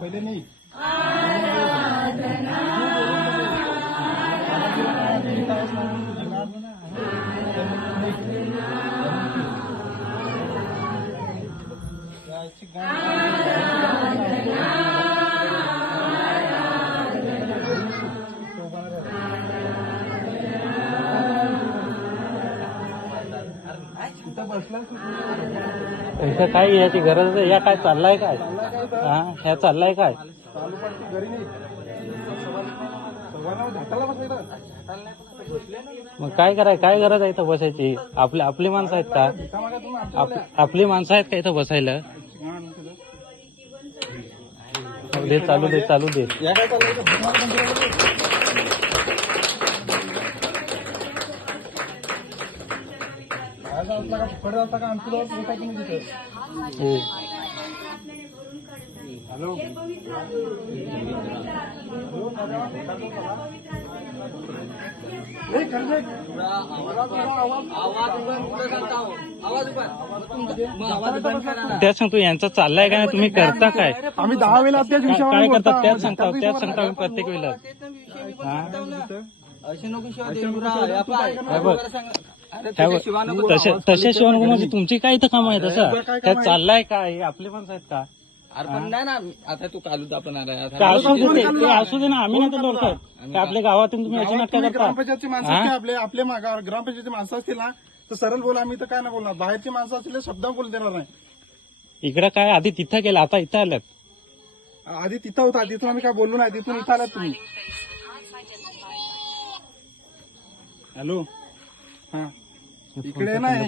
बोललो ना पैसा इथं काय याची गरज आहे या काय चाललाय काय? हा? ह्या चाललाय काय? मग काय कराय काय गरज आहे इथं बसायची? आपली आपली माणसं आहेत का? आपली माणसं आहेत का इथं बसायला? दे चालू दे चालू दे या काय चाललंय आज असला का कडे असला का आमच्या पोटा तुम्ही तिथे हे. हॅलो. जा. त्याच सांगतो यांचा चाललाय काय तुम्ही करता काय? आम्ही दहा वेळा त्याच काय विषयावर काय बोलतो. करतात त्याच सांगता त्याच सांगता प्रत्येक वेळेला. हा? हे? बघ. तसे तसे शिवण म्हणजे तुमची काय इथं काम आहे तसं काय चाललाय काय आपली माणसं आहेत का? अरे पण नाही ना आता तू कालूच आपण आला ते असू दे ना आम्ही नाही तर बोलतोय. आपल्या गावातून तुम्ही अशी नाटकं ग्रामपंचायतची माणसं असतील आपले आपले मा- गा- ग्रामपंचायतची माणसं असतील ना तर सरळ बोला आम्ही तर काय नाही बोलणार. बाहेरची माणसं असतील शब्द बोलू देणार नाही. इकडं काय? आधी तिथं गेलं आता इथं आल्यात. आधी तिथं होता तिथून आम्ही काय बोललो नाही तिथून इथं आलात तुम्ही. हॅलो? इकडे नाही.